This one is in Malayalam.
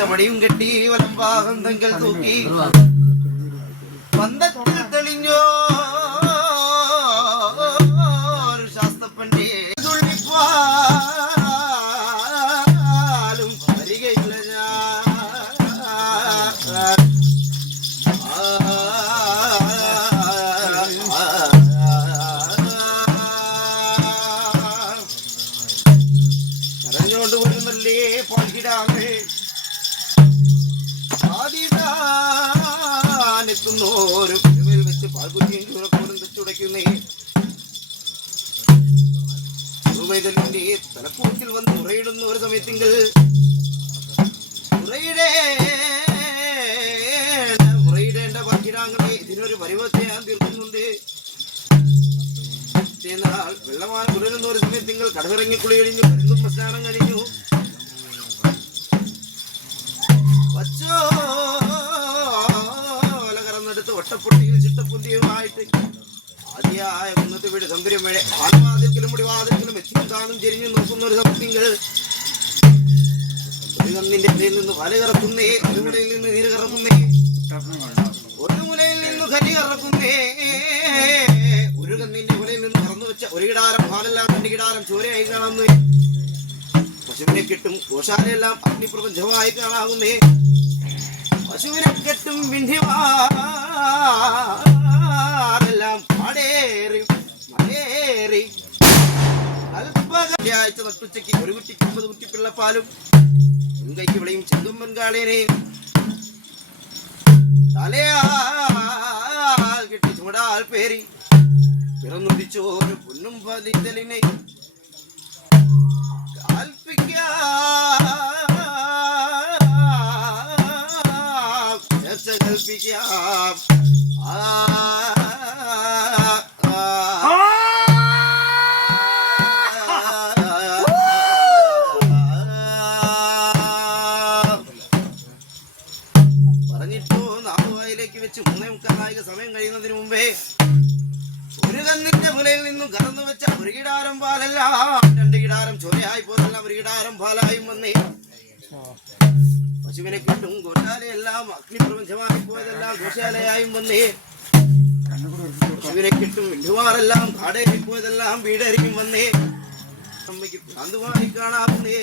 പച്ചമണിയും കെട്ടി വലമ്പാകം തങ്കൽ തൂക്കി പന്തത്തിൽ തെളിഞ്ഞോ ഒരു ശാസ്ത്രപ്പന്റെ തുള്ളിപ്പാലും വരികയില്ല കരഞ്ഞോണ്ട് വരുന്നല്ലേ പാടിടാമേ ആദിതാനെത്തുന്നോരു പെരുമേൽ വെച്ച് പാൽകുറ്റിയും ചൂരക്കോടും വെച്ചുടയ്ക്കുന്നേ വൈതലിന്റെ തലക്കൂട്ടിൽ വന്ന് ഉറയിടുന്ന ഒരു സമയത്തെങ്കിൽ ഉറയിടേണ്ട പാട്ടിടാങ്ങളെ ഇതിനൊരു പരിവത്തെ ഞാൻ തീർക്കുന്നുണ്ട്. എന്നാൽ വെള്ളമാന പുലരുന്ന ഒരു സമയത്തെങ്കിൽ കടവിറങ്ങി കുളി കഴിഞ്ഞു മരുന്നും പ്രസ്ഥാനം കഴിഞ്ഞു കറന്നെടുത്ത് ഒട്ടപ്പൊട്ടിയിൽ ചിട്ടപ്പുന്തിയുമായിട്ട് ആദ്യമായ കുന്നത്ത് വീട് ഗംഭീരം മഴ ആൺവാതിൽക്കലും മുടിവാതിൽക്കലും എത്തിയും കാണും ചെരിഞ്ഞു നോക്കുന്ന ഒരു സമയത്തെങ്കിൽ ഒരു കന്നിന്റെ ഇടയിൽ നിന്ന് പാല് കറക്കുന്നേ, ഒരു മുലയിൽ നിന്ന് നീര് കറക്കുന്നേ, ഒരു മുലയിൽ നിന്ന് കരി കറക്കുന്നേ, ഒരു കന്നിന്റെ മുലയിൽ നിന്ന് കറന്നു വെച്ച ഒരു കിടാരം പാലെല്ലാം രണ്ട് കിടാരം ചോരയായി കാണുന്നേ, പശുവിനെ കെട്ടും ഗോശാലയെല്ലാം അഗ്നിപ്രപഞ്ചമായി കാണാവുന്നേ, പശുവിനെ കെട്ടും വിന്ധ്യമാരെല്ലാം പാടേറി മലയേറി അല്പകല്യാഴ്ച നട്ടുച്ചയ്ക്ക് ഒരു കുറ്റിക്ക് 50 കുറ്റി പിള്ളപ്പാലും കൈക്ക് വിളയും ചെങ്കൊമ്പൻ കാളേനെയും തലയാൽ കെട്ടി ചുമടാൽ പേരി പിറന്നുദിച്ചോ ഒരു പൊന്നും പതിതലിനെ കൽപ്പിക്കാം പറഞ്ഞിട്ടോ നാളുവായിലേക്ക് വെച്ച് 3:45 സമയം കഴിയുന്നതിന് മുമ്പേ ഒരു കന്നിന്റെ മുലയിൽ നിന്നും കറന്നു വെച്ച ഒരു കിടാരം പാലെല്ലാം 2 കിടാരം ചൊരയായി പോലെല്ലാം ഒരു കിടാരം പാലായും വന്നേ, പശുവിനെ കിട്ടും ഗോശാലയെല്ലാം അഗ്നിപ്രപഞ്ചമായി പോയതെല്ലാം ഗോശാലയായും വന്നേ, പശുവിനെ കിട്ടും വിണ്ടുമാരെല്ലാം കാടേറി പോയതെല്ലാം വീടരിക്കും വന്നേ, അമ്മയ്ക്ക് ഭ്രാന്തുമായി കാണാവുന്നേ.